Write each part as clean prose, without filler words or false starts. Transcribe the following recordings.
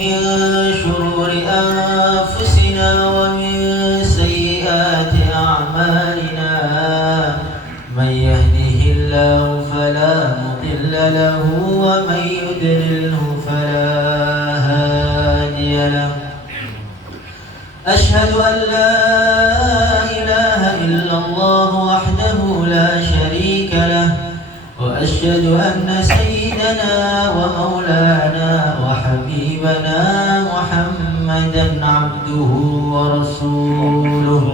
من شرور أنفسنا ومن سيئات أعمالنا من يهده الله فلا مضل له ومن يضلله فلا هادي له أشهد أن لا إله إلا الله وحده لا شريك له وأشهد أن سيدنا ومولانا وحبيبنا محمدا عبده ورسوله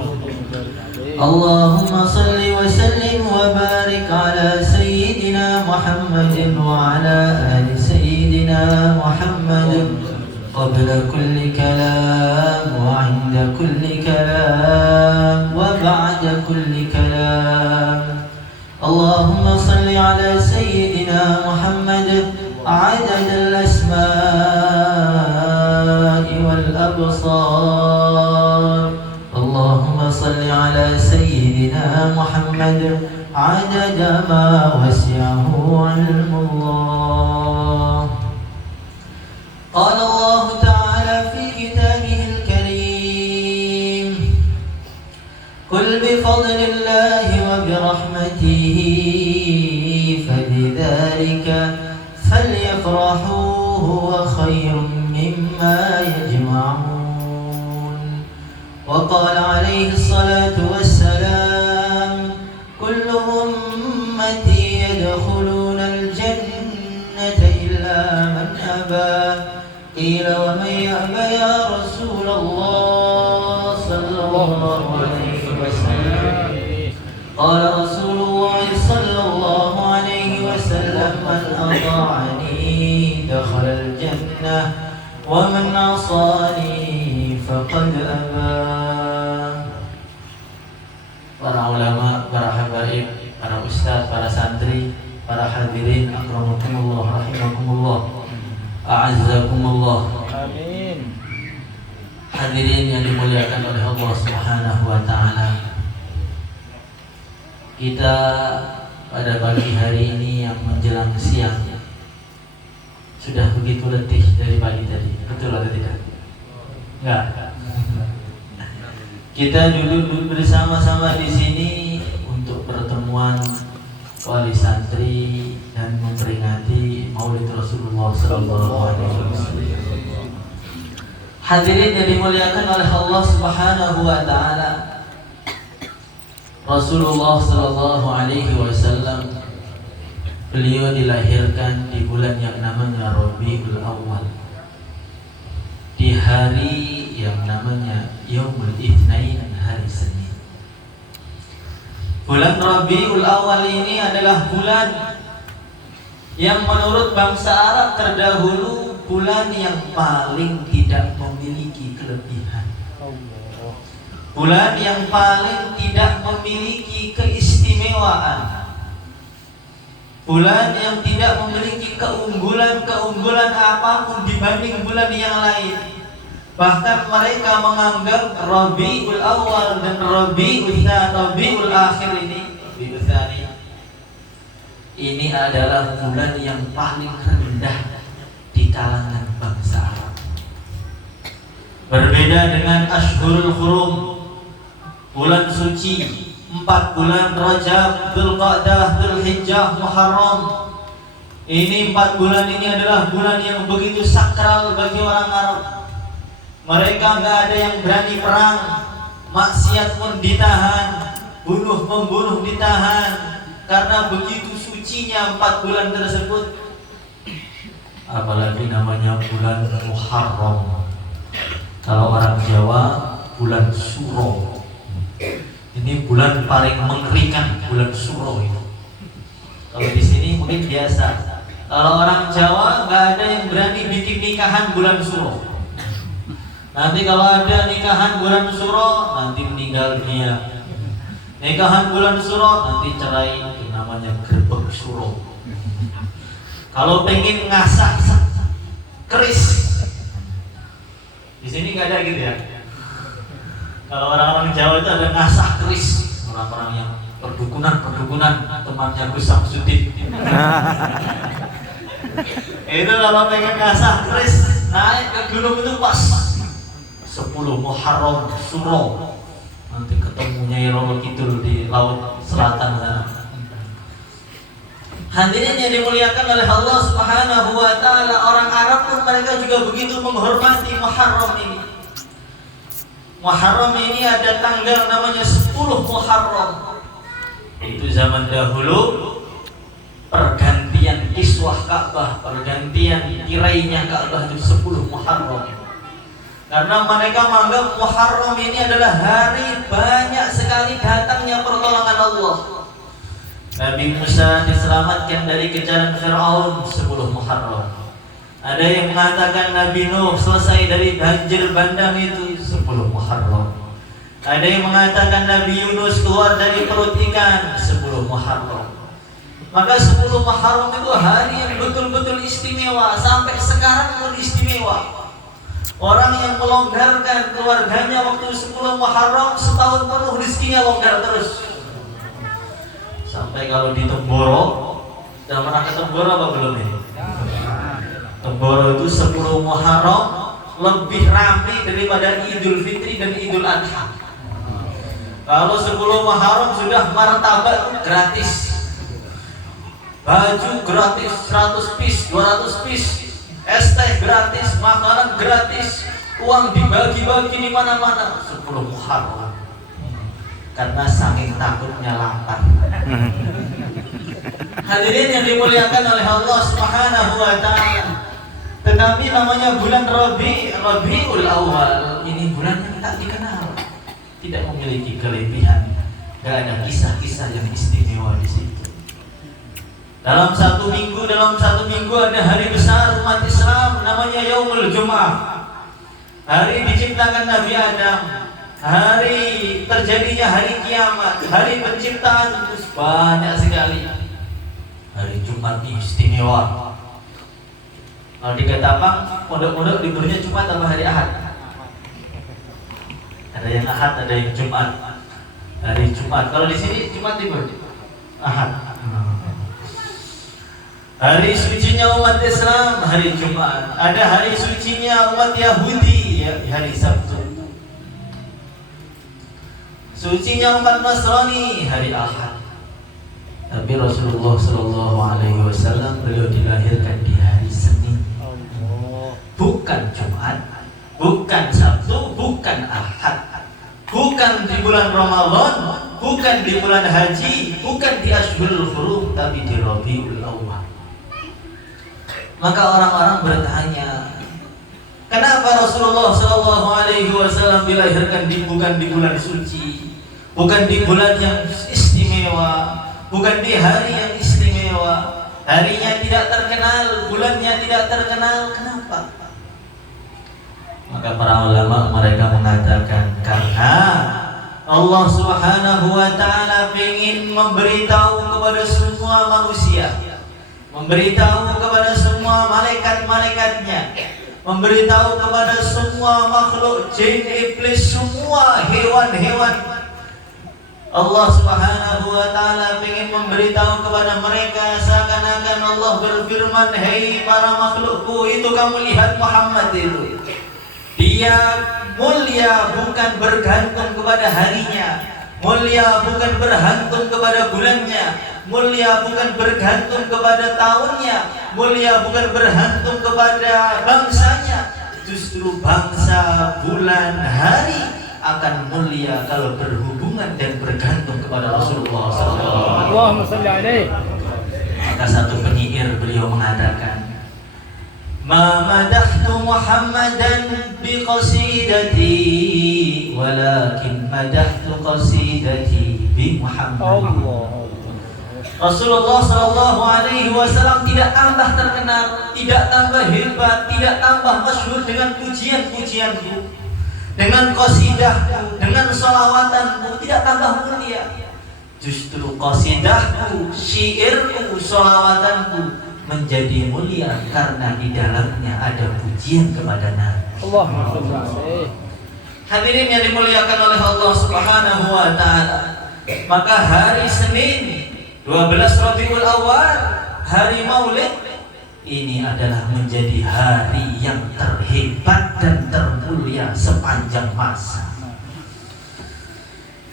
اللهم صل وسلم وبارك على سيدنا محمد وعلى آل سيدنا محمد قبل كل كلام وعند كل كلام وبعد كل كلام اللهم صل على سيدنا محمد عدد الأسماء والأبصار اللهم صل على سيدنا محمد عدد ما وسعه علم الله قال الله تعالى في كتابه الكريم قل بفضل الله وبرحمته فبذلك فليفرحوا هو خير مما يجمعون وقال عليه الصلاة والسلام كل أمتي يدخلون الجنة إلا من أبى قيل ومن يأبى يا رسول الله صلى الله عليه وسلم قال رسول الله صلى الله عليه وسلم من أطاعني دخل الجنة ومن عصاني فقد أبى. Para ulama, para habaib, para ustaz, para santri, para hadirin akramakumullah rahimakumullah a'azzakumullah. Amin. Hadirin yang dimuliakan oleh Allah Subhanahu wa taala. Kita pada pagi hari ini yang menjelang siang sudah begitu letih dari pagi tadi. Betul atau tidak? Enggak. Kita duduk bersama-sama di sini untuk pertemuan wali santri dan memperingati Maulid Rasulullah sallallahu alaihi wasallam. Hadirin yang dimuliakan oleh Allah Subhanahu wa taala. Rasulullah sallallahu alaihi wasallam beliau dilahirkan di bulan yang namanya Rabiul Awal. Di hari yang namanya Yaumul Itsnain, hari Senin. Bulan Rabiul Awal ini adalah bulan yang menurut bangsa Arab terdahulu bulan yang paling tidak memiliki kelebihan. Bulan yang paling tidak memiliki keistimewaan. Bulan yang tidak memiliki keunggulan apapun dibanding bulan yang lain. Bahkan mereka menganggap Rabiul Awal dan Rabiul Akhir ini adalah bulan yang paling rendah di kalangan bangsa Arab. Berbeda dengan Ashhurul Hurum, bulan suci, 4 bulan Rajab, Dzulqa'dah, Dzulhijjah, Muharram. Ini 4 bulan ini adalah bulan yang begitu sakral bagi orang Arab. Mereka nggak ada yang berani perang, maksiat pun ditahan, membunuh ditahan, karena begitu sucinya 4 bulan tersebut. Apalagi namanya bulan Muharram. Kalau orang Jawa bulan Suro. Ini bulan paling mengerikan, bulan Suro itu. Kalau di sini mungkin biasa. Kalau orang Jawa nggak ada yang berani bikin nikahan bulan Suro. Nanti kalau ada nikahan bulan Suro, nanti meninggal dunia. Nikahan bulan Suro, nanti cerai, itu namanya gerbek Suro. Kalau pengen ngasah keris, di sini nggak ada gitu ya. Kalau orang-orang Jawa itu ada ngasah keris, orang-orang yang perdukunan temannya Gus Samsudin. Itu kalau pengen ngasah keris, naik ke gunung itu pas 10 Muharram Suro. Nanti ketemunya Roro Kidul di laut selatan sana. Hadirin yang dimuliakan oleh Allah Subhanahu wa taala, orang Arab pun mereka juga begitu menghormati Muharram ini. Muharram ini ada tanggal namanya 10 Muharram. Itu zaman dahulu pergantian kiswah Ka'bah, pergantian kirainya Ka'bah itu 10 Muharram. Karena mereka menganggap Muharram ini adalah hari banyak sekali datangnya pertolongan Allah. Nabi Musa diselamatkan dari kejaran Fir'aun 10 Muharram. Ada yang mengatakan Nabi Nuh selesai dari banjir bandang itu 10 Muharram. Ada yang mengatakan Nabi Yunus keluar dari perut ikan 10 Muharram. Maka 10 Muharram itu hari yang betul-betul istimewa. Sampai sekarang pun istimewa. Orang yang melonggarkan keluarganya waktu 10 Muharram, setahun penuh rizkinya longgar terus. Sampai kalau di Temboro, sudah pernah ke Temboro apa belum ini? Temboro itu 10 Muharram lebih ramai daripada Idul Fitri dan Idul Adha. Kalau 10 Muharram sudah martabak gratis, baju gratis 100 piece, 200 piece, es teh gratis, makanan gratis, uang dibagi-bagi di mana-mana. 10 Muharram. Karena saking takutnya lapar. Hadirin yang dimuliakan oleh Allah Subhanahu wa taala. Tetapi namanya bulan Rabiul Awal, ini bulan yang tak dikenal. Tidak memiliki kelebihan. Tidak ada kisah-kisah yang istimewa di situ. Dalam satu minggu ada hari besar umat Islam namanya Yaumul Jum'ah. Hari diciptakan Nabi Adam. Hari terjadinya hari kiamat, hari penciptaan, banyak sekali. Hari Jumat ini istimewa. Kalau di Ketapang, pondok-pondok liburnya Jumat atau hari Ahad? Ada yang Ahad, ada yang Jumat. Hari Jumat. Kalau di sini Jumat libur, Ahad. Hari sucinya umat Islam hari Jumat. Ada hari sucinya umat Yahudi hari Sabtu. Sucinya umat Nasrani hari Ahad. Tapi Rasulullah Shallallahu Alaihi Wasallam beliau dilahirkan di hari Senin, bukan Jumat, bukan Sabtu, bukan Ahad, bukan di bulan Ramadan, bukan di bulan Haji, bukan di Ashhurul Hurum, tapi di Rabiul Awal. Maka orang-orang bertanya, kenapa Rasulullah Shallallahu Alaihi Wasallam dilahirkan bukan di bulan suci, bukan di bulan yang istimewa, bukan di hari yang istimewa, harinya tidak terkenal, bulannya tidak terkenal, kenapa? Maka para ulama mereka mengatakan karena Allah Subhanahu wa taala ingin memberitahu kepada semua manusia, memberitahu kepada semua malaikat-malaikatnya, memberitahu kepada semua makhluk jin, iblis, semua hewan-hewan. Allah Subhanahu wa taala ingin memberitahu kepada mereka seakan-akan Allah berfirman, "Hei para makhlukku, itu kamu lihat Muhammad itu. Dia mulia bukan bergantung kepada harinya, mulia bukan bergantung kepada bulannya, mulia bukan bergantung kepada tahunnya, mulia bukan bergantung kepada bangsanya. Justru bangsa, bulan, hari akan mulia kalau berhubungan dan bergantung kepada Rasulullah SAW." Maka satu penyair beliau mengatakan, "Ma madahtu Muhammadan bi qasidati, walakin madahtu qasidati bi Muhammad." Rasulullah Shallallahu Alaihi Wasallam tidak tambah terkenal, tidak tambah hebat, tidak tambah masyhur dengan pujian-pujianku, dengan qasidahku, dengan sholawatanku, tidak tambah mulia. Justru qasidahku, syairku, sholawatanku menjadi mulia karena di dalamnya ada pujian kepada Nabi. Hadirin yang dimuliakan oleh Allah Subhanahu wa taala. Maka hari Senin 12 Rabiul Awal, hari Maulid, ini adalah menjadi hari yang terhebat dan termulia sepanjang masa.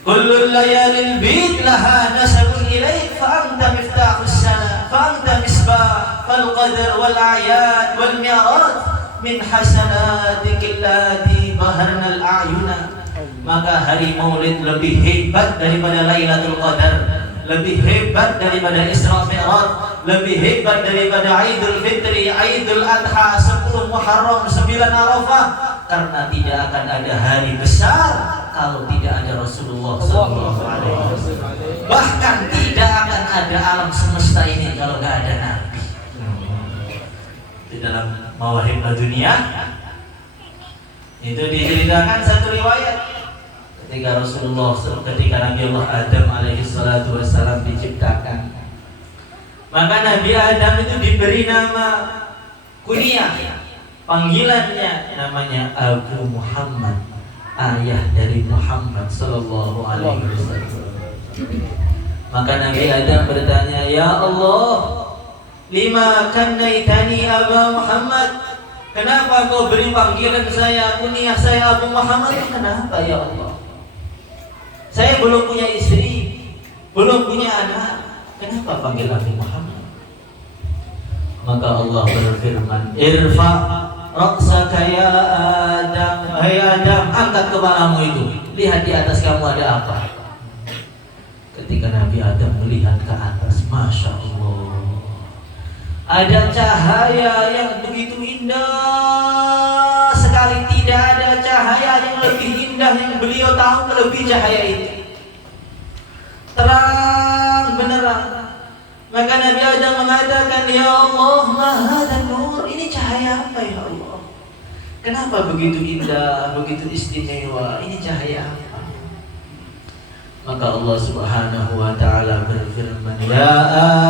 Kullul layalil bid laha nasabun ilaik fa anta miftahus sana fa anta misbah fal qadar wal a'yad wal mi'raj min hasanatikil lati baharnal a'yuna. Maka hari Maulid lebih hebat daripada Lailatul Qadar, lebih hebat daripada Isra Mi'raj, lebih hebat daripada Idul Fitri, Idul Adha, 10 Muharram, 9 Arafah. Karena tidak akan ada hari besar kalau tidak ada Rasulullah SAW. Bahkan tidak akan ada alam semesta ini kalau tidak ada Nabi. Di dalam Mawahib Dunia itu diceritakan satu riwayat ketika Nabi Allah Adam alaihi salatu wassalam diciptakan, maka Nabi Adam itu diberi nama kunyah, panggilannya namanya Abu Muhammad, ayah dari Muhammad sallallahu alaihi wasallam. Maka Nabi Adam bertanya, "Ya Allah, lima kannaitani Abu Muhammad? Kenapa kau beri panggilan saya, kunyah saya Abu Muhammad? Kenapa ya Allah? Saya belum punya istri, belum punya anak. Kenapa panggil Abu Muhammad?" Maka Allah berfirman, "Irfa ra'saka ya Adam, hai Adam, angkat kepalamu itu. Lihat di atas kamu ada apa?" Ketika Nabi Adam melihat ke atas, Masya Allah, ada cahaya yang begitu indah sekali. Tidak ada cahaya yang lebih indah yang beliau tahu melebihi cahaya itu. Terang benerang. Maka Nabi Adam mengatakan, "Ya Allah, ma hadzal nur? Ini cahaya apa ya Allah? Kenapa begitu indah, begitu istimewa? Ini cahaya apa?" Maka Allah Subhanahu wa taala berfirman, "Ya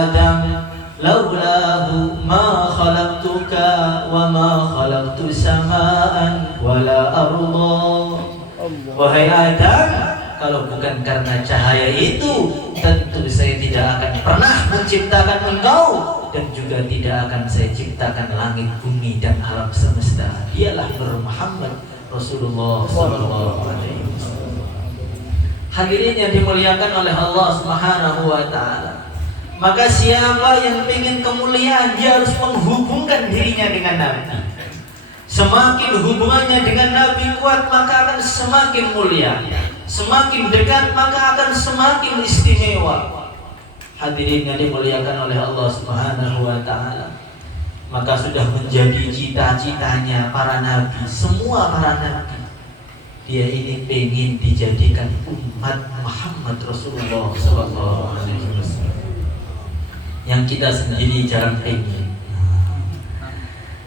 Adam, laulahu ma khalaqtuka wa ma khalaqtu sama'an wala arda." Wahai Adam, kalau bukan karena cahaya itu, tentu saya tidak akan pernah menciptakan engkau, dan juga tidak akan saya ciptakan langit, bumi, dan alam semesta. Dialah Muhammad Rasulullah sallallahu alaihi wasallam. Hadirin yang dimuliakan oleh Allah Subhanahu wa taala. Maka siapa yang ingin kemuliaan, dia harus menghubungkan dirinya dengan Nabi. Semakin hubungannya dengan Nabi kuat, maka akan semakin mulia. Semakin dekat, maka akan semakin istimewa. Hadirin yang dimuliakan oleh Allah Subhanahu wa taala. Maka sudah menjadi cita-citanya para nabi, semua para nabi. Dia ini pengen dijadikan umat Muhammad Rasulullah sallallahu alaihi wasallam. Yang kita sendiri jarang pengen.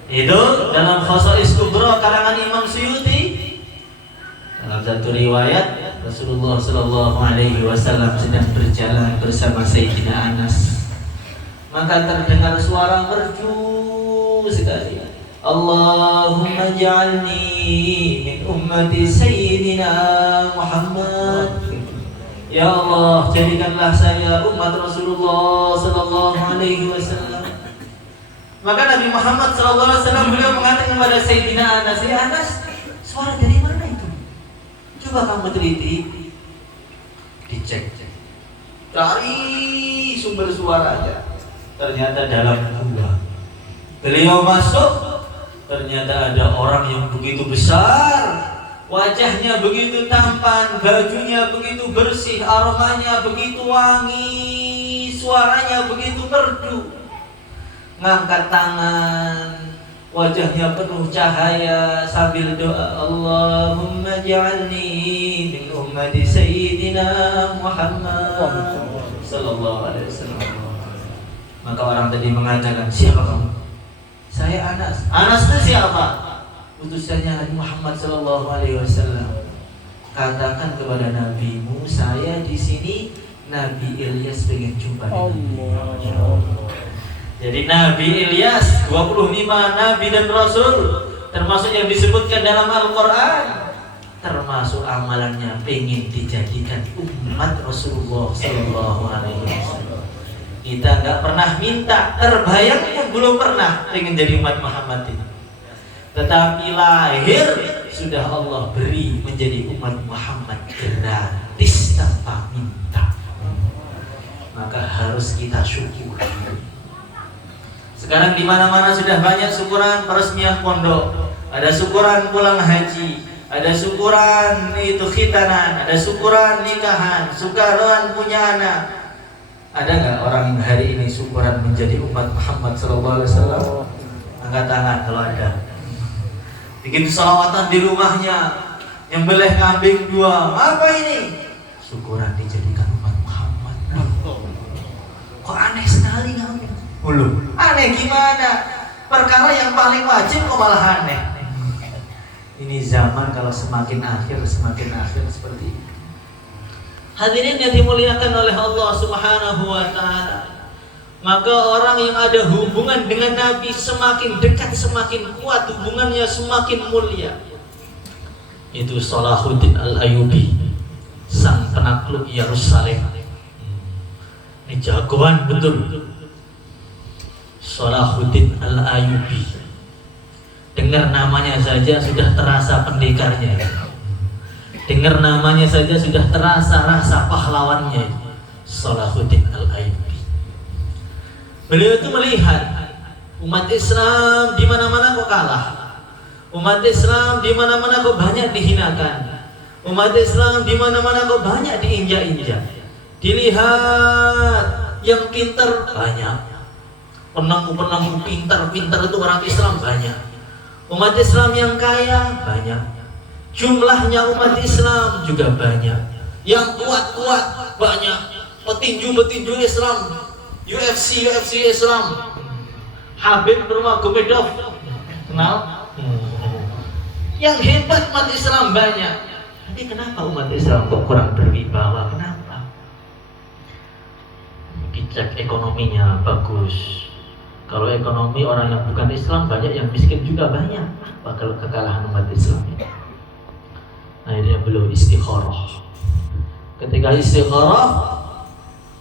Itu dalam Khosais Kubra karangan Imam Suyuti. Dalam satu riwayat, Rasulullah sallallahu alaihi wasallam sedang berjalan bersama Sayyidina Anas. Maka terdengar suara merdu sekali. Allahumma ja'alni min ummati Sayyidina Muhammad. Ya Allah, jadikanlah saya umat Rasulullah sallallahu alaihi wasallam. Maka Nabi Muhammad sallallahu alaihi wasallam beliau mengatakan kepada Sayyidina Anas, "Ya Anas, suara dari mana itu? Coba kamu teliti." Dicek. Cari sumber suaranya. Ternyata dalam gua. Beliau masuk, ternyata ada orang yang begitu besar, wajahnya begitu tampan, bajunya begitu bersih, aromanya begitu wangi, suaranya begitu merdu. Ngangkat tangan, wajahnya penuh cahaya sambil doa, Allahumma ja'alni min ummati Sayyidina Muhammad sallallahu alaihi wasallam. Maka orang tadi mengatakan, "Siapa kamu?" "Saya Anas." "Anas itu siapa?" "Utusannya Nabi Muhammad sallallahu alaihi wasallam." "Katakan kepada nabimu, saya di sini Nabi Ilyas pengen jumpa dengan Allah." Jadi Nabi Ilyas 25 nabi dan rasul, termasuk yang disebutkan dalam Al-Qur'an, termasuk amalannya pengen dijadikan umat Rasulullah sallallahu alaihi wasallam. Kita nggak pernah minta, terbayang pun belum pernah ingin jadi umat Muhammad ini. Tetapi lahir sudah Allah beri menjadi umat Muhammad gratis tanpa minta. Maka harus kita syukuri. Sekarang di mana-mana sudah banyak syukuran peresmian pondok, ada syukuran pulang haji, ada syukuran itu khitanan, ada syukuran nikahan, syukuran punya anak. Ada nggak orang yang hari ini syukuran menjadi umat Muhammad SAW? Angkat tangan kalau ada. Bikin salawatan di rumahnya, nyembelih kambing 2. Apa ini? Syukuran dijadikan umat Muhammad. Kok aneh sekali ngapain? Aneh gimana? Perkara yang paling wajib kok malah aneh. Ini zaman kalau semakin akhir seperti ini. Hadirin yang dimuliakan oleh Allah Subhanahu wa taala. Maka orang yang ada hubungan dengan Nabi semakin dekat, semakin kuat hubungannya, semakin mulia. Itu Salahuddin Al-Ayyubi, sang penakluk Yerusalem. Ini jagoan betul. Salahuddin Al-Ayyubi. Dengar namanya saja sudah terasa pendekarnya. Dengar namanya saja sudah terasa rasa pahlawannya. Salahuddin Al-Ayyubi. Beliau itu melihat umat Islam di mana-mana kok kalah. Umat Islam di mana-mana kok banyak dihinakan. Umat Islam di mana-mana kok banyak diinjak-injak. Dilihat yang pintar banyak. Penemu-penemu pintar itu orang Islam banyak. Umat Islam yang kaya banyak. Jumlahnya umat Islam juga banyak. Yang kuat-kuat banyak. Petinju-petinju Islam, UFC Islam, Habib Nurmagomedov, kenal? Yang hebat umat Islam banyak. Tapi kenapa umat Islam kok kurang berwibawa? Kenapa? Dicek ekonominya bagus. Kalau ekonomi orang yang bukan Islam banyak, yang miskin juga banyak. Apa kalau kekalahan umat Islam ini? Akhirnya beliau istikharah. Ketika istikharah,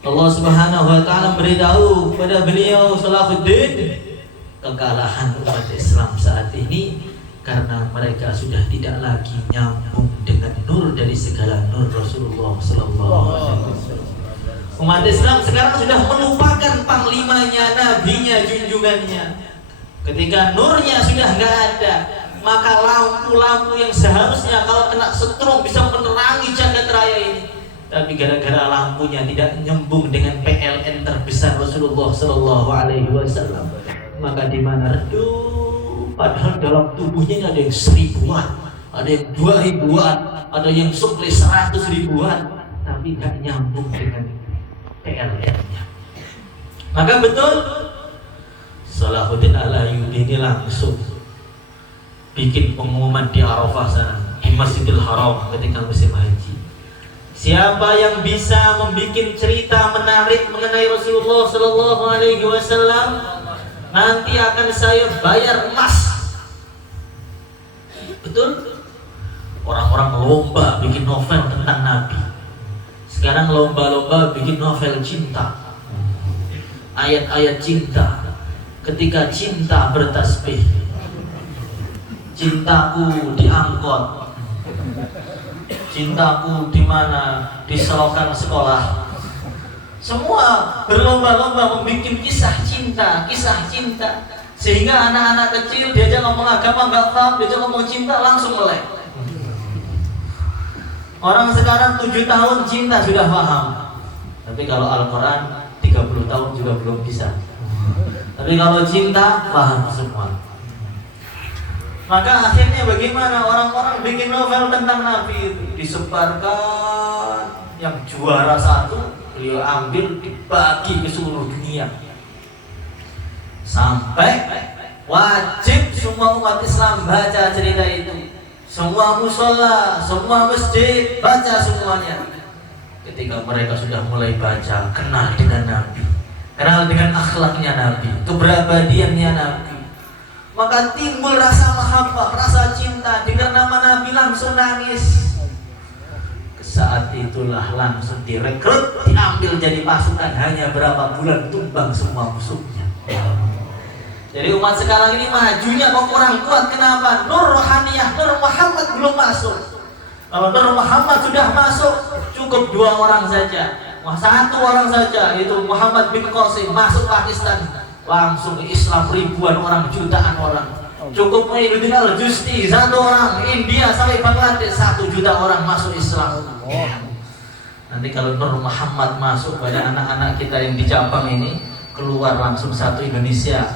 Allah Subhanahu wa taala beritahu kepada beliau Salahuddin, kekalahan umat Islam saat ini karena mereka sudah tidak lagi nyambung dengan nur dari segala nur Rasulullah sallallahu alaihi wasallam. Umat Islam sekarang sudah melupakan panglimanya, nabinya, junjungannya. Ketika nurnya sudah enggak ada, maka lampu-lampu yang seharusnya kalau kena setrum bisa menerangi jagat raya ini, tapi gara-gara lampunya tidak nyambung dengan PLN terbesar Rasulullah Sallallahu Alaihi Wasallam, maka di mana redup. Padahal dalam tubuhnya ini ada yang 1000-an, ada yang 2000-an, ada yang suplai 100.000-an, tapi nggak nyambung dengan PLN-nya. Maka betul Salahuddin Al-Ayyubi ini langsung bikin pengumuman di Arafah sana, di Masjidil Haram ketika musim haji. Siapa yang bisa membuat cerita menarik mengenai Rasulullah Sallallahu Alaihi Wasallam, nanti akan saya bayar emas. Betul? Orang-orang lomba bikin novel tentang Nabi. Sekarang lomba-lomba bikin novel cinta, ayat-ayat cinta. Ketika cinta bertasbih, cintaku di angkot, cintaku di mana, di selokan sekolah. Semua berlomba-lomba membuat kisah cinta, sehingga anak-anak kecil diajak ngomong agama nggak paham, diajak ngomong cinta langsung melek. Orang sekarang 7 tahun cinta sudah paham, tapi kalau Al-Quran 30 tahun juga belum bisa. Tapi kalau cinta paham semua. Maka akhirnya bagaimana orang-orang bikin novel tentang Nabi itu disebarkan, yang juara 1 beliau ambil dibagi ke seluruh dunia, sampai wajib semua umat Islam baca cerita itu. Semua musola, semua masjid baca semuanya. Ketika mereka sudah mulai baca, kenal dengan Nabi, kenal dengan akhlaknya Nabi, kepribadiannya Nabi, maka timbul rasa mahabbah, rasa cinta. Dengar nama Nabi langsung nangis. Saat itulah langsung direkrut, diambil jadi pasukan, hanya berapa bulan tumbang semua musuhnya. Jadi umat sekarang ini majunya kok kurang kuat. Kenapa? Nur Rohaniyah, Nur Muhammad belum masuk. Kalau Nur Muhammad sudah masuk, cukup 2 orang saja. 1 orang saja, itu Muhammad bin Qasim, masuk Pakistan, langsung Islam ribuan orang, jutaan orang. Cukup Muhyiddin Al-Justi 1 orang, India sampai Bangladesh 1 juta orang masuk Islam. Nanti kalau Nur Muhammad masuk pada anak-anak kita yang di cabang ini, keluar langsung 1 Indonesia,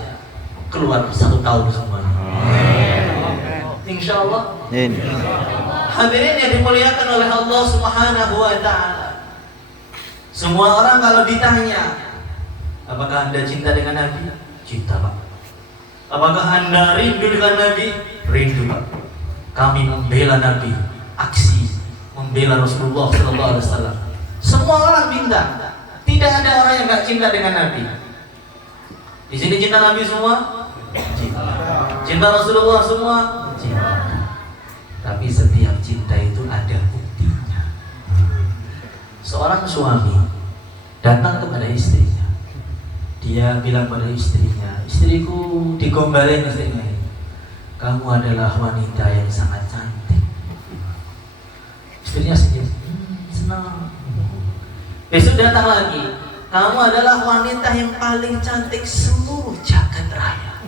keluar 1 tahun semua. Insya Allah. Hadirin yang dimuliakan oleh Allah Subhanahu wa Ta'ala. Semua orang kalau ditanya, apakah Anda cinta dengan Nabi? Cinta, Pak. Apakah Anda rindu dengan Nabi? Rindu, Pak. Kami membela Nabi, aksi membela Rasulullah SAW. Semua orang cinta. Tidak ada orang yang nggak cinta dengan Nabi. Di sini cinta Nabi semua? Cinta. Cinta Rasulullah semua? Cinta. Tapi setiap cinta itu ada buktinya. Seorang suami datang kepada istrinya. Dia bilang pada istrinya, istriku, digombalin istrinya, kamu adalah wanita yang sangat cantik. Istrinya senyum, senang. Besok datang lagi, kamu adalah wanita yang paling cantik seluruh jagat raya.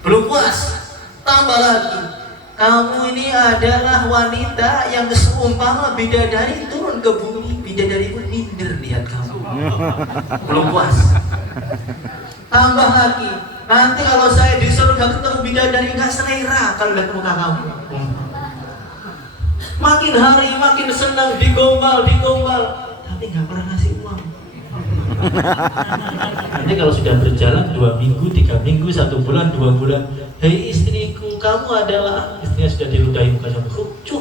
Belum puas, tambah lagi, kamu ini adalah wanita yang seumpama bidadari turun ke bumi, bidadari pun minder lihat kamu. Belum puas, tambah lagi, nanti kalau saya di surga ketemu bidadari nggak selera kalau lihat muka kamu. Makin hari makin senang, digombal, tapi nggak pernah ngasih uang. Nanti kalau sudah berjalan 2 minggu, 3 minggu, 1 bulan, 2 bulan, hei istriku, kamu adalah, istrinya sudah diludahi muka sama lucu,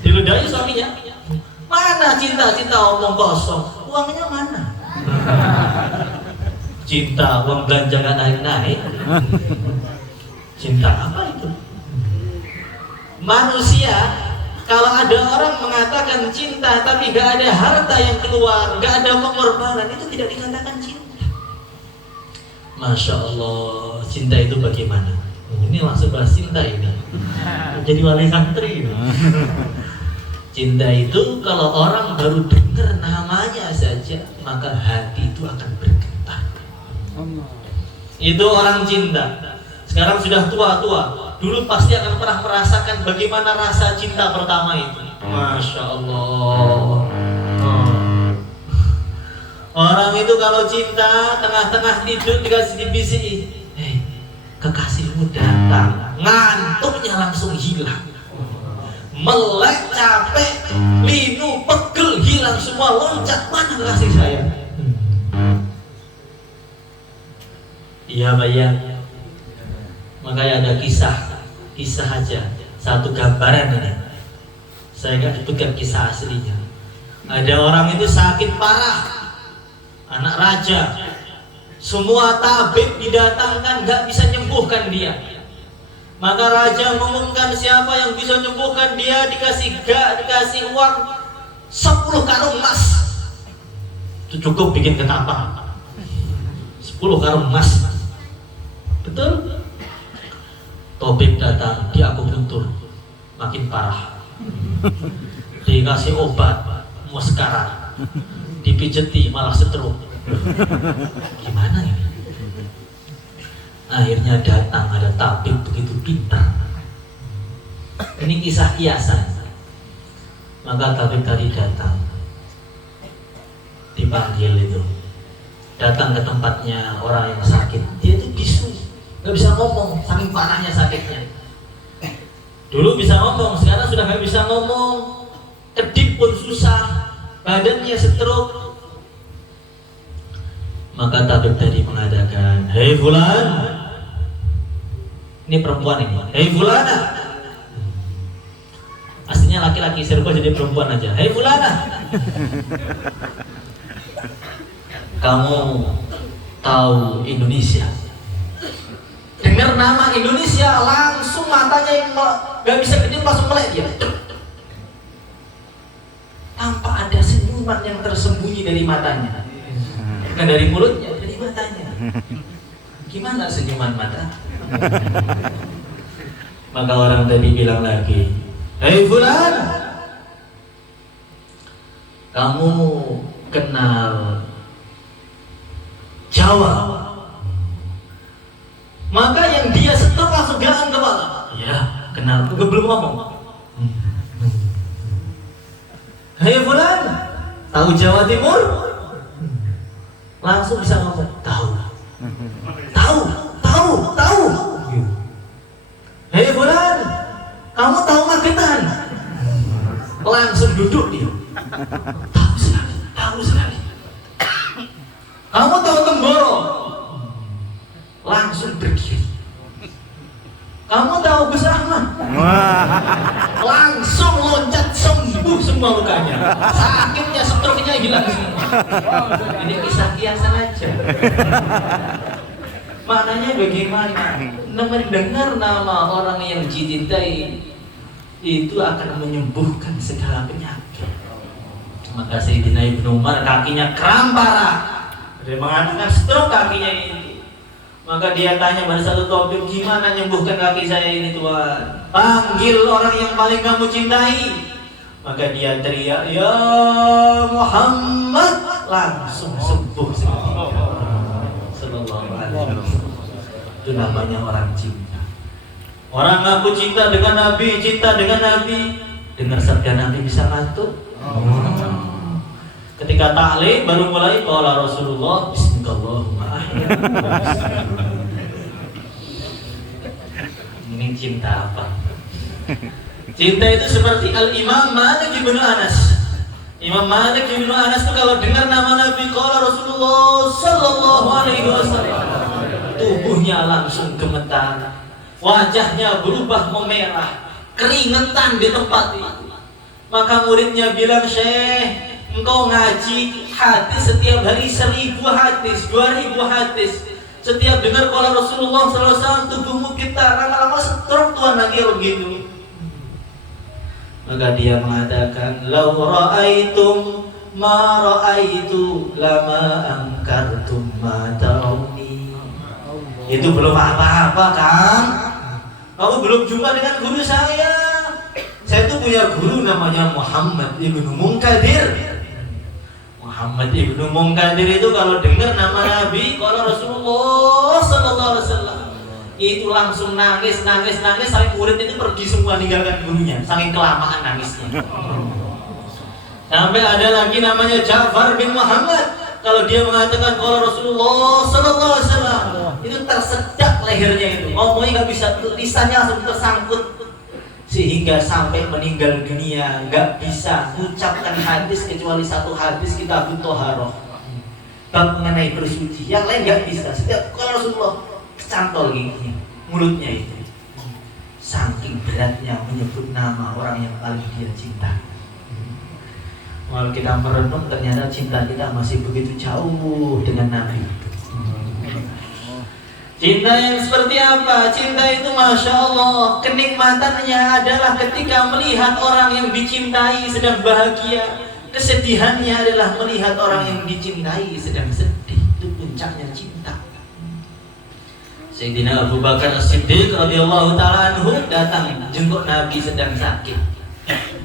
diludahi suaminya. Mana cinta omong kosong, uangnya mana? Cinta uang belanja nggak naik. Cinta apa itu? Manusia, kalau ada orang mengatakan cinta tapi nggak ada harta yang keluar, nggak ada pengorbanan, itu tidak dikatakan cinta. Masya Allah, cinta itu bagaimana? Ini langsung bahas cinta ini. Jadi wali santri ini. Cinta itu kalau orang baru dengar namanya saja, maka hati itu akan bergetar. Itu orang cinta. Sekarang sudah tua-tua, dulu pasti akan pernah merasakan bagaimana rasa cinta pertama itu. Masya Allah. Orang itu kalau cinta, tengah-tengah tidur dikasih dibisiki, hei, kekasihmu datang, ngantuknya langsung hilang. Melek, capek, linu, pegel, hilang semua, loncat, mana kasih saya? Iya Pak ya. Makanya ada kisah aja, satu gambaran ini. Saya nggak sebutkan kisah aslinya. Ada orang itu sakit parah, anak raja, semua tabib didatangkan, nggak bisa nyembuhkan dia. Maka raja mengumumkan siapa yang bisa menyembuhkan dia dikasih uang 10 karung emas. Itu cukup bikin ketapa. 10 karung emas. Betul? Tabib datang, diakupuntur, makin parah. Dikasih obat, muskarat, dipijeti malah stroke. Gimana ini? Akhirnya datang ada tabib begitu pintar. Ini kisah kiasan. Maka tabib tadi datang, dipanggil itu, datang ke tempatnya orang yang sakit. Dia itu bisu, nggak bisa ngomong, saking parahnya sakitnya. Dulu bisa ngomong, sekarang sudah nggak bisa ngomong, kedip pun susah, badannya stroke. Maka tabib tadi mengadakan, hei fulan, ini perempuan ini, hei fulana. Aslinya laki-laki, serba jadi perempuan aja. Hei fulana, kamu tahu Indonesia? Dengar nama Indonesia langsung matanya yang gak bisa kedip langsung melek dia. tanpa ada senyuman yang tersembunyi dari matanya. Bukan dari mulutnya, dari matanya. Gimana senyuman mata? Maka orang tadi bilang lagi, "Hei fulan, kamu kenal Jawa?" Maka yang dia setruk langsung gerakan kepala. Ya, kenal. Belum ngomong. "Hei fulan, tahu Jawa Timur?" Langsung bisa ngomong, "Tahu." Tahu. "Hei fulan, kamu tahu Magetan?" Langsung duduk dia. Tahu sekali. "Kamu tahu Temboro?" Langsung berdiri. "Kamu tahu Gus Ahmad?" Langsung loncat, sembuh semua lukanya. Sakitnya, struknya hilang semua. Ini kisah kiasan aja. Maknanya bagaimana? Mendengar nama orang yang dicintai itu akan menyembuhkan segala penyakit. Maka Sayyidina Ibnu Umar kakinya kram parah. Dia mengatakan stroke kakinya ini. Maka dia tanya pada satu topik, "Gimana menyembuhkan kaki saya ini Tuhan?" "Panggil orang yang paling kamu cintai." Maka dia teriak, "Ya Muhammad." Langsung sembuh seketika. Sallallahu alaihi wasallam. Itu namanya orang cinta. Orang ngaku cinta dengan Nabi, cinta dengan Nabi. Dengar sabda Nabi bisa ngantuk. Ketika ta'lim baru mulai qala Rasulullah bismillahirrahmanirrahim. Ini cinta apa? Cinta itu seperti Al-Imam Malik bin Anas. Imam Malik bin Anas itu kalau dengar nama Nabi qala Rasulullah sallallahu alaihi wasallam, tubuhnya langsung gemetar, wajahnya berubah memerah, keringetan di tempat itu. Maka muridnya bilang, "Syekh, engkau ngaji hadis setiap hari 1000 hadis, 2000 hadis. Setiap dengar qala Rasulullah SAW, tubuhmu getar, lama-lama stroke Tuhan lagi begitu." Maka dia mengatakan, "Lau ra'aitum ma ra'aitu lama angkartum ma tarawni." Itu belum apa-apa kan? Kamu belum jumpa dengan guru saya. Saya itu punya guru namanya Muhammad Ibnu Munkadir. Muhammad Ibnu Munkadir itu kalau dengar nama Nabi, kalau Rasulullah sallallahu alaihi wasallam, itu langsung nangis sampai murid itu pergi semua ninggalkan gurunya, saking kelamaan nangisnya. Sampai ada lagi namanya Ja'far bin Muhammad, kalau dia mengatakan kalau Rasulullah sallallahu alaihi wasallam, itu tersedak lehernya itu, ngomongnya nggak bisa, lisannya langsung tersangkut, sehingga sampai meninggal dunia nggak bisa mengucapkan hadis kecuali satu hadis Kitabut Thaharah, bab mengenai bersuci, yang lain nggak bisa. Setiap kalau Rasulullah kecantol gini mulutnya itu, saking beratnya menyebut nama orang yang paling dia cinta. Kalau kita merenung, ternyata cinta kita masih begitu jauh dengan Nabi. Cinta yang seperti apa? Cinta itu Masya Allah, kenikmatannya adalah ketika melihat orang yang dicintai sedang bahagia. Kesedihannya adalah melihat orang yang dicintai sedang sedih. Itu puncaknya cinta. Sayyidina Abu Bakar As-Siddiq radhiyallahu ta'ala anhu datang jenguk Nabi sedang sakit.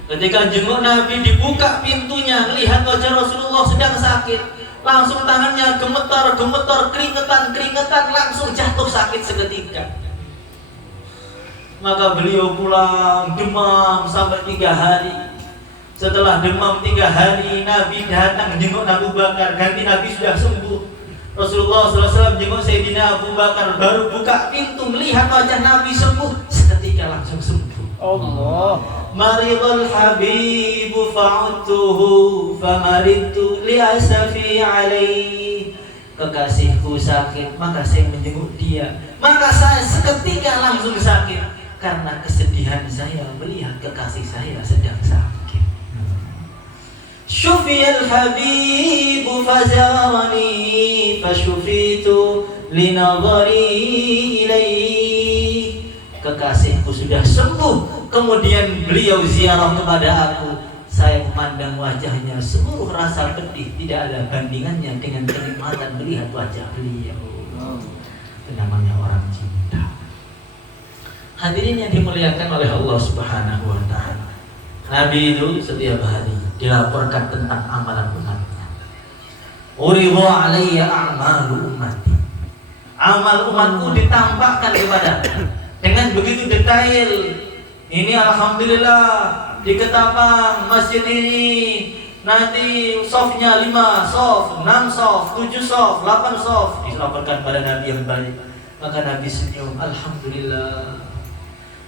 Ketika jenguk Nabi, dibuka pintunya, melihat wajah Rasulullah sedang sakit, langsung tangannya gemetar, keringetan, langsung jatuh sakit seketika. Maka beliau pulang demam sampai 3 hari. Setelah demam 3 hari, Nabi datang jenguk Abu Bakar, ganti Nabi sudah sembuh. Rasulullah SAW jenguk Sayyidina Abu Bakar, baru buka pintu melihat wajah Nabi sembuh, seketika langsung sembuh. Allah. Maridul habibu fa'udtuhu famaridtu li'asafi alaih. Kekasihku sakit, maka saya menjenguk dia, maka saya seketika langsung sakit karena kesedihan saya melihat kekasih saya sedang sakit. Syufiyal habibu fazarani fasyufitu linadhari ilaih. Kekasihku sudah sembuh, kemudian beliau ziarah kepada aku, Saya memandang wajahnya, seluruh rasa pedih tidak ada bandingannya dengan kenikmatan melihat wajah beliau. Itu namanya orang cinta. Hadirin yang dimuliakan oleh Allah Subhanahu wa Ta'ala, Nabi itu setiap hari dilaporkan tentang amalan umatnya. Uridu alayya a'malu ummati. Amal umatku ditampakkan kepada dengan begitu detail. Ini alhamdulillah di Ketapang masjid ini nanti softnya 5 soft, 6 soft, 7 soft, 8 soft dilaporkan pada Nabi yang baik. Maka Nabi senyum, alhamdulillah.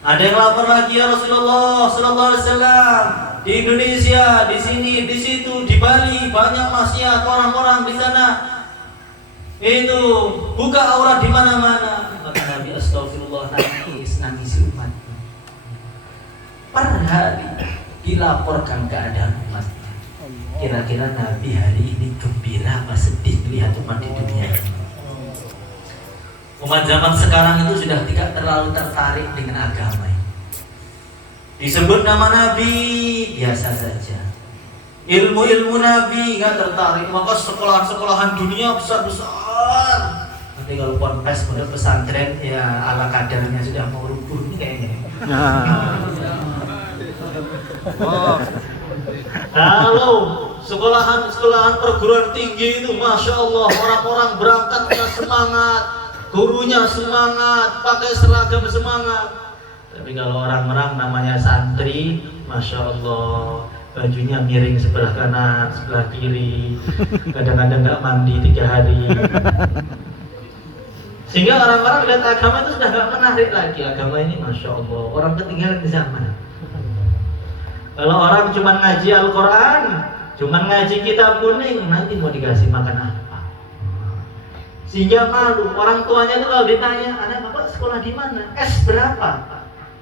Ada yang lapor lagi, ya Rasulullah sallallahu alaihi wasallam, di Indonesia, di sini, di situ, di Bali banyak maksiat, orang-orang di sana itu buka aurat di mana-mana. Maka Nabi astagfirullah, nangis umat. Per hari dilaporkan keadaan umatnya. Kira-kira Nabi hari ini gembira apa sedih melihat umat di dunia ini? Umat zaman sekarang itu sudah tidak terlalu tertarik dengan agama ini. Disebut nama Nabi biasa saja. Ilmu-ilmu Nabi nggak tertarik. Maka sekolahan-sekolahan dunia besar-besar. Nanti kalau ponpes model pesantren ya ala kadarnya sudah mau rubuh ini kayaknya. Kalau sekolahan perguruan tinggi itu Masya Allah, orang-orang berangkatnya semangat, gurunya semangat, pakai seragam semangat. Tapi kalau orang-orang namanya santri, Masya Allah, bajunya miring sebelah kanan, sebelah kiri, kadang-kadang nggak mandi 3 hari. Sehingga orang-orang lihat agama itu sudah nggak menarik lagi. Agama ini Masya Allah, orang ketinggalan di zaman. Kalau orang cuma ngaji Al-Quran, cuma ngaji kitab kuning, nanti mau dikasih makan apa? Sehingga malu. Orang tuanya itu kalau ditanya, anak bapak sekolah di mana? S berapa?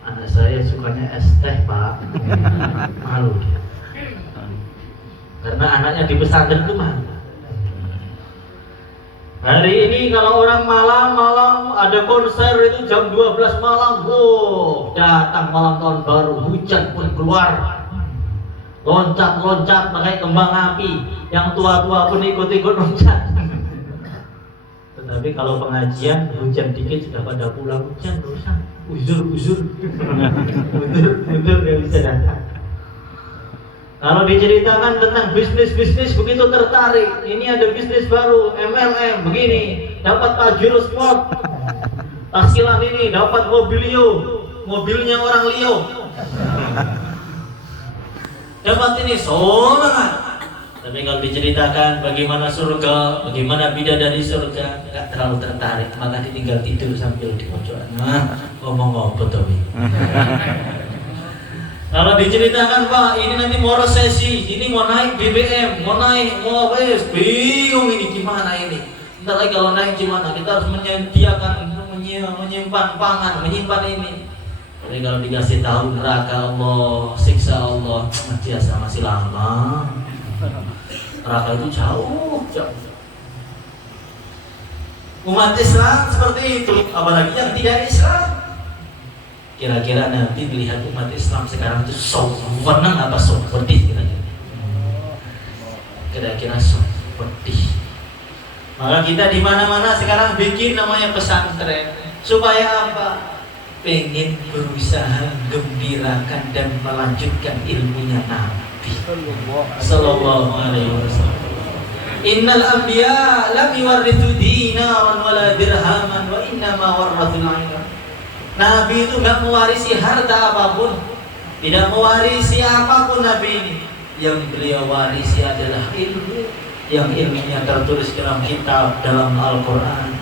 Anak saya sukanya es teh, Pak. Malu dia. Karena anaknya di pesantren itu malu. Hari ini kalau orang malam ada konser itu jam 12 malam, datang malam tahun baru, hujan pun keluar. Loncat-loncat pakai kembang api, yang tua-tua pun ikut-ikut loncat. Tetapi kalau pengajian hujan dikit sudah pada pulang, hujan dosa, uzur nggak bisa datang. Kalau diceritakan tentang bisnis begitu tertarik. Ini ada bisnis baru, MLM begini, dapat Pajero Sport. Taksilan ini dapat mobilnya orang Leo. Dapat ini semangat. Tapi kalau diceritakan bagaimana surga, bagaimana bidadari surga, nggak terlalu tertarik, maka ditinggal tidur sambil di pojokan. Ngomong apa tuh? Kalau diceritakan, Pak, ini nanti mau resesi, ini mau naik BBM, mau bingung ini gimana ini. Ntar lagi kalau naik gimana? Kita harus menyediakan, menyimpan pangan, menyimpan ini. Tapi kalau dikasih tahu neraka Allah, siksa Allah, biasa masih lama. Neraka itu jauh. Umat Islam seperti itu, apalagi yang tidak Islam. Kira-kira Nabi melihat umat Islam sekarang itu sewenang apa pedih kira-kira pedih. Maka kita di mana-mana sekarang bikin namanya pesantren supaya apa? Pengen berusaha gembirakan dan melanjutkan ilmunya Nabi sallallahu alaihi wasallam. Innal anbiya lam yuwarrithu dinaran wala dirhaman wa innama warrathul ilma. Nabi itu enggak mewarisi harta apapun, tidak mewarisi apapun Nabi ini. Yang beliau warisi adalah ilmu, yang ilmunya tertulis dalam kitab, dalam Al-Quran,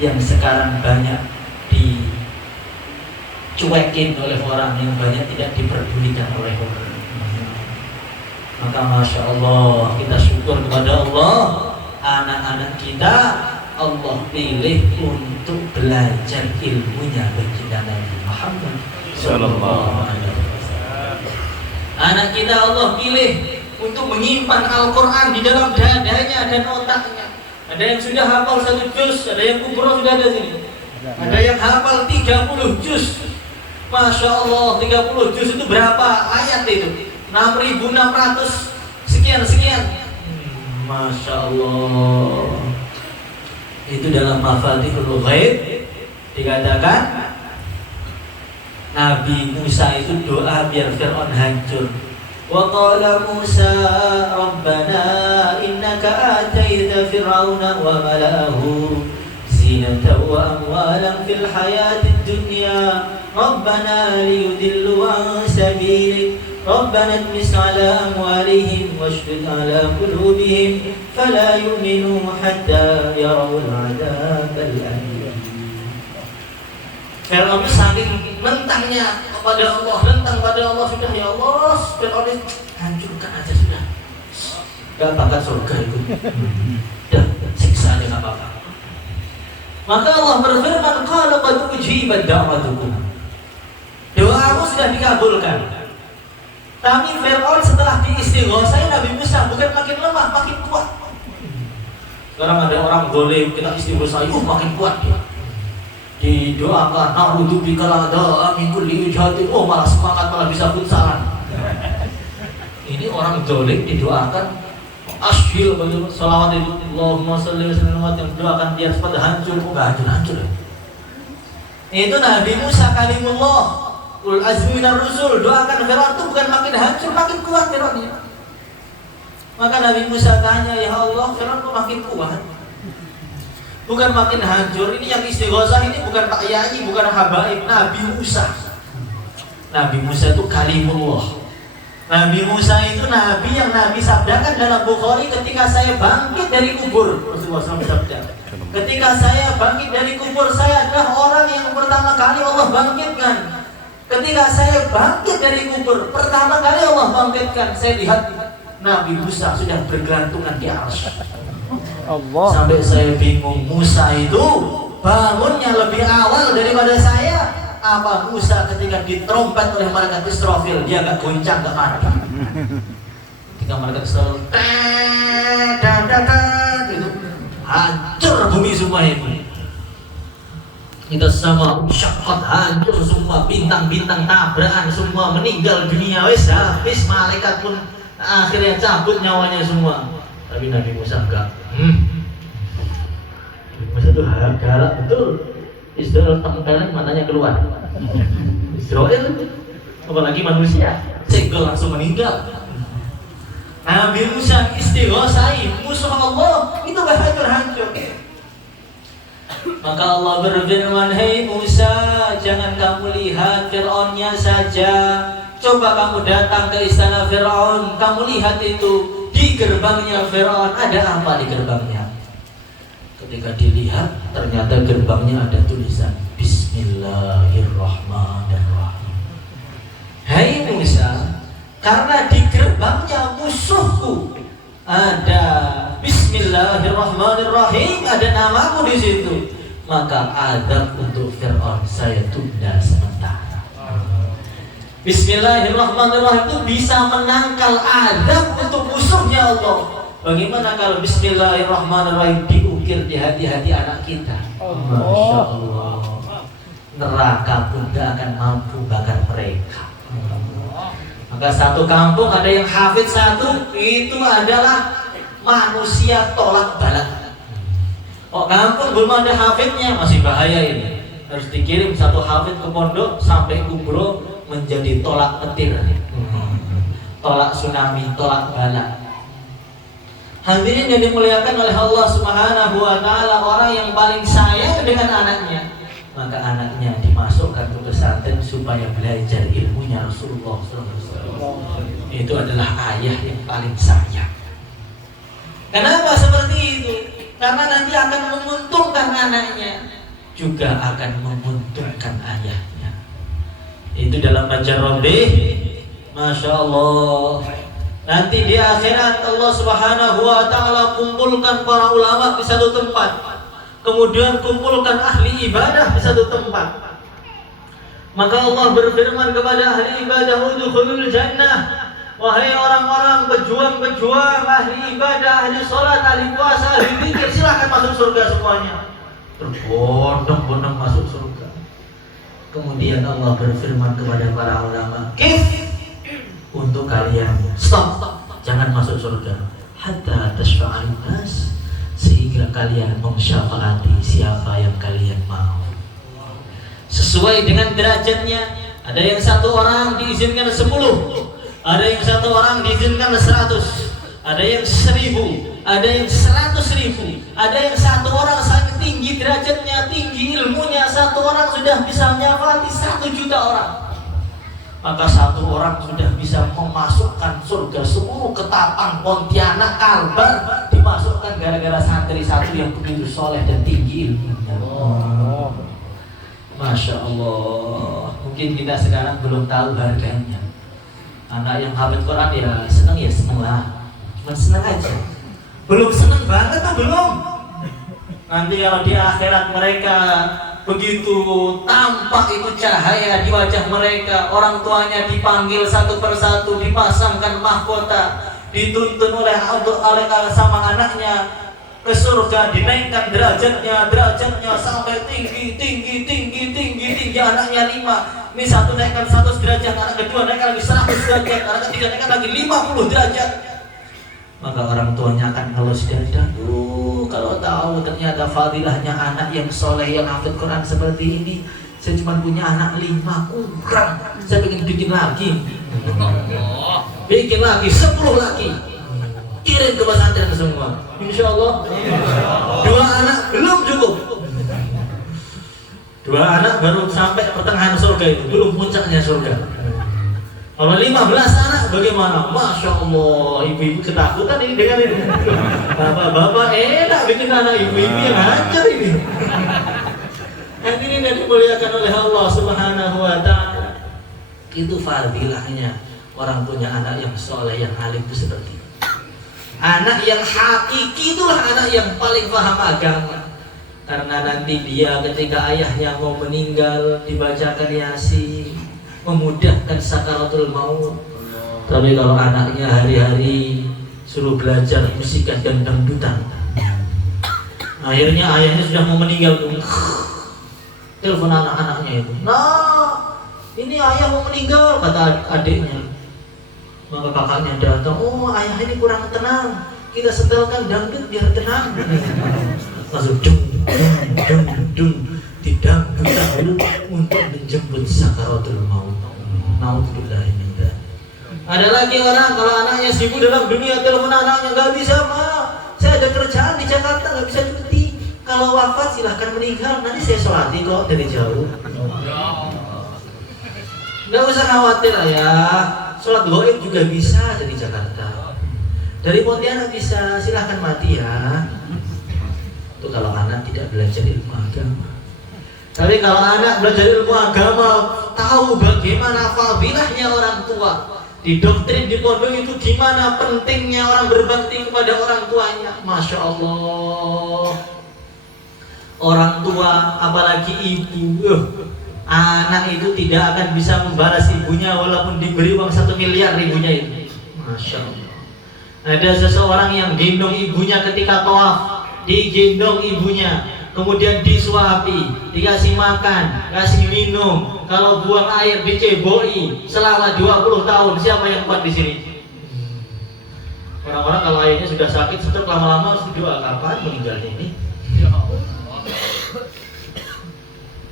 yang sekarang banyak dicuekin oleh orang, yang banyak tidak diperdulikan oleh orang. Maka Masya Allah, kita syukur kepada Allah, anak-anak kita Allah pilih untuk belajar ilmunya baginda Nabi Muhammad sallallahu alaihi wasallam. Anak kita Allah pilih untuk menyimpan Al-Quran di dalam dadanya dan otaknya. Ada yang sudah hafal 1 juz, ada yang kubro sudah ada sini. Ada yang hafal 30 juz. Masya Allah, 30 juz itu berapa ayat itu? 6.600 sekian. Masya Allah. Itu dalam Mafatihul Ghaib dikatakan Nabi Musa itu doa biar Fir'aun hancur. Wa qala Musa Rabbana innaka ataita Fir'auna wa mala'ahu zinatan wa amwalan fil hayatid dunya Rabbana liyudillu an sabilik Rabbana tmis ala amwalihim washdud ala qulubihim fala yu'minu hatta yarawul adabal alim. Fir'aun saking lentangnya kepada Allah, lentang pada Allah, sudah ya Allah, Fir'aun hancurkan aja sudah. Gak bakat surga itu. Dah, siksa dia gak apa-apa. Maka Allah berfirman, qala qad ujibat da'watukum. Doamu sudah dikabulkan. Tapi Fir'aun setelah diistighosai Nabi Musa bukan makin lemah, makin kuat. Sekarang ada orang boleh kita istighosai, makin kuat dia. Didoakan, na'udzubika la'da'a min kulli wijhatin. Oh malah semangat, malah bisa futsalan. Ini orang dolim didoakan ashil, salawat itu Allahumma salli wa sallim yang doakan dia pada hancur. Oh gak hancur ya. Itu Nabi Musa kalimullah ul azmi minar rusul. Doakan Fir'aun itu bukan makin hancur, makin kuat Fir'aun ya. Maka Nabi Musa tanya, ya Allah, Fir'aun itu makin kuat, bukan makin hancur. Ini yang istighosah ini bukan Pak Yai, bukan habaib, Nabi Musa. Nabi Musa itu kalimullah. Nabi Musa itu nabi yang Nabi sabdakan dalam Bukhari, ketika saya bangkit dari kubur, Rasulullah SAW sabda, ketika saya bangkit dari kubur, saya adalah orang yang pertama kali Allah bangkitkan. Ketika saya bangkit dari kubur, pertama kali Allah bangkitkan, saya lihat Nabi Musa sudah bergelantungan di arsy. Allah. Sampai saya bingung, Musa itu bangunnya lebih awal daripada saya. Apa Musa ketika ditrompet oleh malaikat Israfil dia gak goncang, gak mati? Ketika malaikat Israfil gitu, hancur bumi semua ini. Kita sama syakat hancur semua, bintang-bintang tabrakan semua, meninggal dunia, wis habis, malaikat pun akhirnya cabut nyawanya semua. Tapi Nabi Musa enggak. Musa itu galak betul. Israel tempelin matanya keluar. Israel, apalagi manusia, segel langsung meninggal. Nabi Musa istighosai musuh Allah itu gak hancur-hancur. Maka Allah berfirman, hei Musa, jangan kamu lihat Fir'aunnya saja. Coba kamu datang ke istana Fir'aun, kamu lihat itu di gerbangnya Fir'aun ada apa di gerbangnya? Ketika dilihat, ternyata gerbangnya ada tulisan Bismillahirrahmanirrahim. Hai Musa, karena di gerbangnya musuhku ada Bismillahirrahmanirrahim, ada namaku di situ, maka adab untuk Fir'aun saya tunda sementara. Bismillahirrahmanirrahim itu bisa menangkal adab untuk musuhnya Allah. Bagaimana kalau Bismillahirrahmanirrahim diukir di hati-hati anak kita? Masya Allah, neraka pun gak akan mampu bakar mereka. Maka satu kampung ada yang hafid satu, itu adalah manusia tolak balak. Oh kampung belum ada hafidnya, masih bahaya ini. Harus dikirim satu hafid ke pondok sampai kubro menjadi tolak petir, tolak tsunami, tolak balak. Hadirin yang dimuliakan oleh Allah Subhanahu wa Ta'ala, orang yang paling sayang dengan anaknya, maka anaknya dimasukkan ke pesantren supaya belajar ilmunya Rasulullah SAW. Itu adalah ayah yang paling sayang. Kenapa seperti itu? Karena nanti akan menguntungkan anaknya, juga akan menguntungkan ayahnya. Itu dalam baca Rabbih, Masya Allah. Nanti di akhirat Allah Subhanahu wa Ta'ala kumpulkan para ulama di satu tempat, kemudian kumpulkan ahli ibadah di satu tempat. Maka Allah berfirman kepada ahli ibadah, udkhulul jannah, wahai orang-orang pejuang-pejuang, ahli ibadah, ahli sholat, ahli puasa, ahli zikir, silahkan masuk surga semuanya. Berbondong-bondong masuk surga. Kemudian Allah berfirman kepada para ulama, kif untuk kalian stop, jangan masuk surga hatta tashfa'an nas, sehingga kalian mensyafaati siapa yang kalian mau sesuai dengan derajatnya. Ada yang satu orang diizinkan 10, ada yang satu orang diizinkan 100, ada yang 1000, ada yang 100.000, ada yang satu orang sangat tinggi derajatnya, tinggi ilmunya, satu orang sudah bisa menyafati 1 juta orang. Maka satu orang sudah bisa memasukkan surga seluruh Ketapang, Pontianak, Kalbar, dimasukkan gara-gara santri satu yang begitu soleh dan tinggi ilmunya. Masya Allah. Mungkin kita sekarang belum tahu harganya. Anak yang hafid Quran ya seneng lah, cuma seneng aja. Belum seneng banget atau belum? Nanti kalau di akhirat mereka begitu tampak itu cahaya di wajah mereka, orang tuanya dipanggil satu persatu, dipasangkan mahkota, dituntun oleh sama anaknya ke surga, dinaikkan derajatnya sampai tinggi anaknya 5. Ini satu naikkan 100 derajat, anak kedua naikkan lagi 100 derajat, anak ketiga naikkan lagi 50 derajat. Maka orang tuanya akan ngelus dada, kalau tahu ternyata fadilahnya anak yang soleh yang hafid Quran seperti ini. Saya cuma punya anak 5, kurang. Saya bikin lagi, bikin lagi 10 lagi, kirim ke pesantren semua. Insya Allah 2 anak belum cukup. 2 anak baru sampai pertengahan surga, itu belum puncaknya surga. Kalau 15 anak bagaimana? Masya Allah, ibu-ibu ketakutan ini dengan ini. Bapak-bapak enak bikin anak, ibu-ibu yang hancur ini. Hadirin yang dimuliakan oleh Allah Subhanahu wa Ta'ala. Itu fadilahnya orang punya anak yang soleh, yang alim itu seperti itu. Anak yang hakiki itulah anak yang paling paham agama. Karena nanti dia ketika ayahnya mau meninggal dibacakan Yasin, memudahkan sakaratul maut. Tapi kalau anaknya hari-hari suruh belajar musikan dan dangdutan, akhirnya ayahnya sudah mau meninggal, telepon anak-anaknya itu, nah ini ayah mau meninggal, kata adiknya. Maka kakaknya datang, oh ayah ini kurang tenang, kita setelkan dangdut biar tenang. Langsung dung didangdut dulu untuk menjemput sakaratul maut. Naudzubillah. Ada lagi orang kalau anaknya sibuk dalam dunia, telepon anaknya, nggak bisa ma, saya ada kerjaan di Jakarta, nggak bisa cuti. Kalau wafat silahkan meninggal, nanti saya sholati kok dari jauh. Nggak usah khawatir ya, sholat goib juga bisa dari Jakarta, dari Pontianak bisa, silahkan mati ya. Itu kalau anak tidak belajar ilmu agama. Tapi kalau anak belajar ilmu agama, tahu bagaimana fadilahnya orang tua, didoktrin di pondok itu gimana pentingnya orang berbakti kepada orang tuanya. Masya Allah. Orang tua, apalagi ibu, anak itu tidak akan bisa membalas ibunya walaupun diberi uang 1 miliar ibunya itu. Masya Allah. Ada seseorang yang gendong ibunya ketika tawaf, digendong ibunya, kemudian disuapi, dikasih makan, kasih minum, kalau buang air diceboi selama 20 tahun. Siapa yang kuat di sini? Orang-orang kalau ayahnya sudah sakit, stroke lama-lama sudah kapan meninggalnya ini?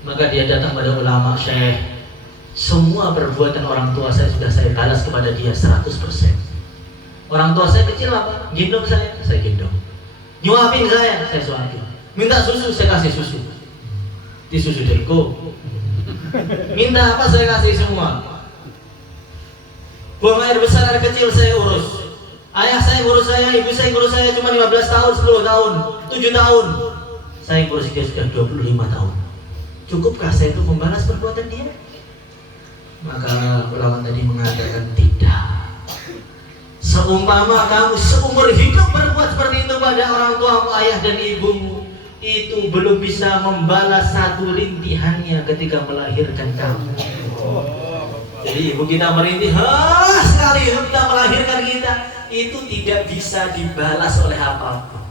Maka dia datang pada ulama, Syekh, semua perbuatan orang tua saya sudah saya balas kepada dia 100%. Orang tua saya kecil apa? Gendong saya gendong. Nyuapin saya suapin. Minta susu, saya kasih susu. Disusu deko. Minta apa, saya kasih semua. Buang air besar, air kecil saya urus. Ayah saya ngurus saya, ibu saya ngurus saya cuma 15 tahun, 10 tahun, 7 tahun. Saya ngurus dia sudah 25 tahun. Cukupkah saya itu membalas perbuatan dia? Maka ulama tadi mengatakan tidak. Seumpama kamu seumur hidup berbuat seperti itu pada orang tuamu, ayah dan ibumu, itu belum bisa membalas satu rintihannya ketika melahirkan kamu. Jadi ibu kita merintih sekali, ibu kita melahirkan kita, itu tidak bisa dibalas oleh apapun.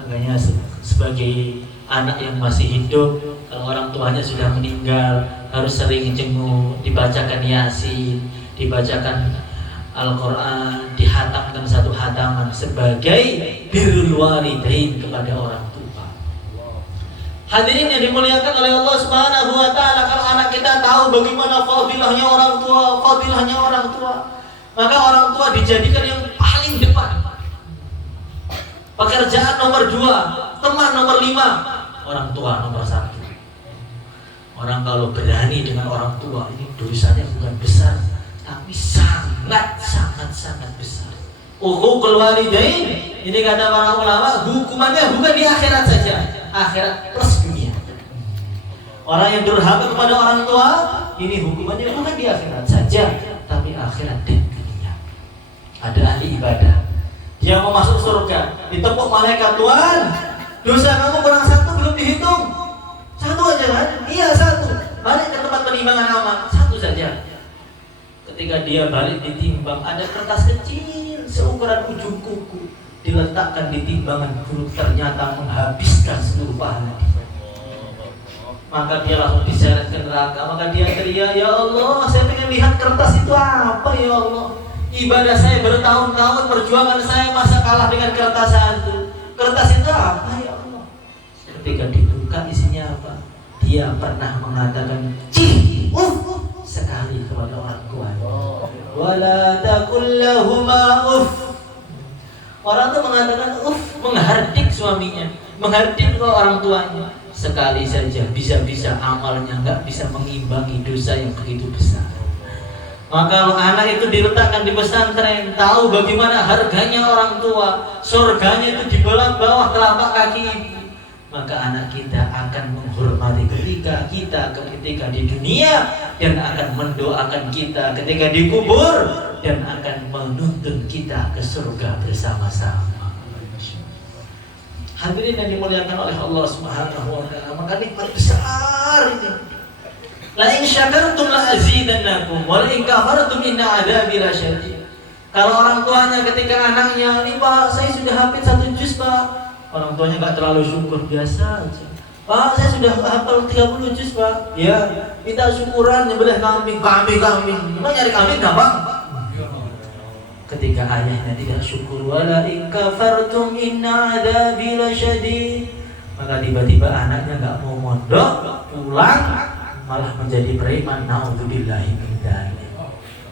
Makanya sebagai anak yang masih hidup, kalau orang tuanya sudah meninggal, harus sering jenguk, dibacakan Yasin, dibacakan Al-Quran, dihatamkan satu hataman sebagai birrul walidain kepada orang tua. Hadirin yang dimuliakan oleh Allah Subhanahu wa taala, kalau anak kita tahu bagaimana fadilahnya orang tua, maka orang tua dijadikan yang paling depan. Pekerjaan nomor 2, teman nomor 5, orang tua nomor 1. Orang kalau berani dengan orang tua, ini dosanya bukan besar, tapi sangat besar. Uququl walidain, ini kata para ulama, hukumannya bukan di akhirat saja, akhirat plus dunia. Orang yang durhaka kepada orang tua, ini hukumannya bukan di akhirat saja, tapi akhirat dan dunia. Ada ahli ibadah, dia mau masuk surga, ditepuk malaikat, Tuhan, dosa kamu kurang 1 belum dihitung. 1 aja kan? Iya 1. Balik ke tempat penimbangan amal, 1 saja. Ketika dia balik ditimbang, ada kertas kecil seukuran ujung kuku diletakkan di timbangan buruk, ternyata menghabiskan seluruh pahala dia. Maka dia langsung diseret ke neraka. Maka dia teriak, ya Allah, saya ingin lihat kertas itu apa ya Allah. Ibadah saya bertahun-tahun, perjuangan saya masa kalah dengan kertas itu. Kertas itu apa ya Allah? Ketika dibuka isinya apa? Dia pernah mengatakan sekali kepada orang tua. Wala taqul lahuma uff. Orang itu mengatakan menghardik suaminya, menghardik ke orang tuanya. Sekali saja, bisa-bisa amalnya enggak bisa mengimbangi dosa yang begitu besar. Maka kalau anak itu diletakkan di pesantren, tahu bagaimana harganya orang tua, surganya itu di bawah telapak kaki ibu, maka anak kita akan menghormati ketika di dunia, dan akan mendoakan kita ketika dikubur, dan akan menuntun kita ke surga bersama-sama. Hadirin yang dimuliakan oleh Allah Subhanahu wa taala, maka nikmat besar ini. La in syakartum la azidannakum wa la in kafartum inna adzabi lasyadid. Kalau orang tuanya ketika anaknya, "Ini Pak, saya sudah hafid 1 juz, Pak." Orang tuanya enggak terlalu syukur, biasa aja. "Pak, saya sudah hafal 30 juz, Pak." "Ya, minta syukuran nyembelih kambing." Emang nyari kambing gampang? Ketika ayahnya tidak syukur, wala in kafartum inna adzabi lasyadid, maka tiba-tiba anaknya enggak mau mondok, pulang malah menjadi preman. Naudzubillahi min dzalik.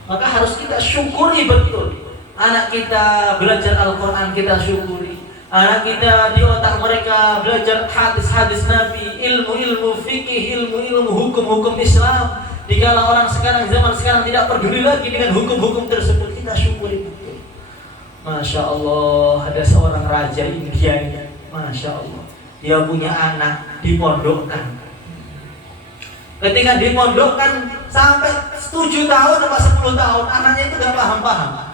Maka harus kita syukuri betul. Anak kita belajar Al-Qur'an, kita syukuri. Anak kita di otak mereka belajar hadis-hadis Nabi, ilmu-ilmu fikih, ilmu-ilmu hukum-hukum Islam. Dikala orang sekarang, zaman sekarang tidak peduli lagi dengan hukum-hukum tersebut, kita syukuri betul. Masya Allah, ada seorang raja India ini, Masya Allah, dia punya anak dipondokkan. Ketika dipondokkan sampai 7 tahun atau 10 tahun, anaknya itu gak paham-paham.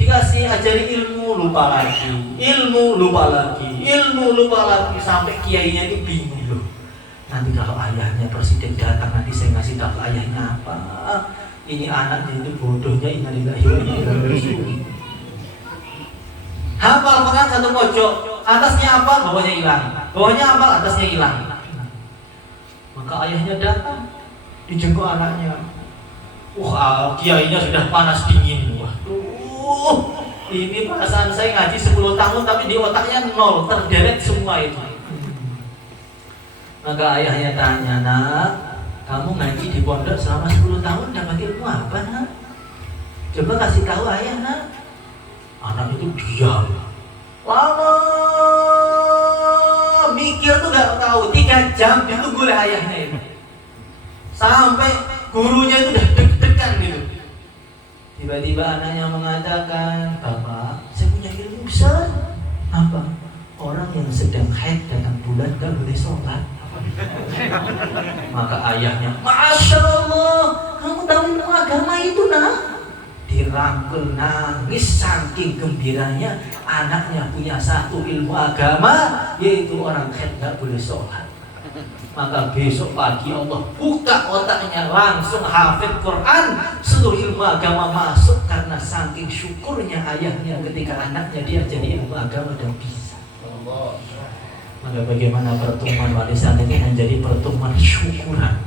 Dikasih ajari ilmu, lupa lagi, sampai kiainya itu bingung loh. Nanti kalau ayahnya presiden datang, nanti saya ngasih tahu ayahnya apa. Ini anaknya itu bodohnya, innalillahi wa inna ilaihi raji'un. Hafal Quran 1 pojok, atasnya apa, bawahnya hilang. Bawahnya apa, atasnya hilang. Maka ayahnya datang, dijenguk anaknya. Kiainya sudah panas dingin. Waduh, ini perasaan saya ngaji 10 tahun tapi di otaknya 0, terderek semua itu. Maka ayahnya tanya, "Nak, kamu ngaji di pondok selama 10 tahun dapat ilmu apa, Nak? Coba kasih tahu ayah, Nak." Anak itu diam. Lama mikir tuh gak tahu, 3 jam ditunggu oleh ayahnya itu. Sampai gurunya itu udah deg-degan gitu. Tiba-tiba anaknya mengatakan, "Bapak, saya punya ilmu besar." "Apa?" "Orang yang sedang haid datang bulan gak boleh sholat." Maka ayahnya, "Masya Allah, kamu tahu ilmu agama itu, Nak?" Dirangkul nangis saking gembiranya, anaknya punya 1 ilmu agama, yaitu orang haid gak boleh sholat. Maka besok pagi Allah buka otaknya, langsung hafid Quran, seluruh ilmu agama masuk, karena saking syukurnya ayahnya ketika anaknya diajari ilmu agama dan bisa. Maka bagaimana pertemuan warisan ini menjadi pertemuan syukuran.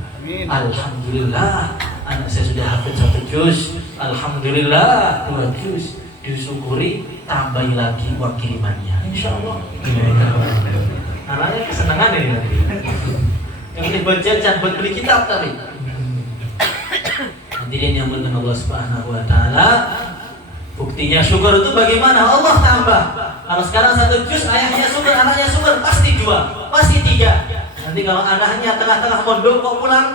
Alhamdulillah, anak saya sudah hafid 1 juz, alhamdulillah 2 juz, disyukuri, tambahi lagi uang kirimannya. Insya Allah. Anaknya kesenangan ini nanti. Yang ini buat jajan, buat beli kitab tadi. Hadirin yang berkenan Allah Subhanahu Wa Taala. Buktinya syukur itu bagaimana? Allah tambah. Kalau sekarang 1 juz, ayahnya syukur, anaknya syukur, pasti 2, pasti 3. Nanti kalau anaknya tengah-tengah mondok kok pulang,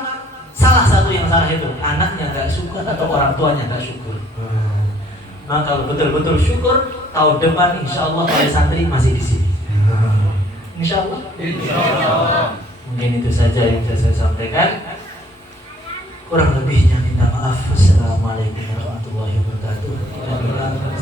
salah satu yang salah itu anaknya nggak syukur atau orang tuanya nggak syukur. Nah kalau betul-betul syukur, tahun depan insya Allah oleh santri masih di sini. Insya Allah. Mungkin itu saja yang bisa saya sampaikan. Kurang lebihnya minta maaf. Assalamualaikum warahmatullahi wabarakatuh.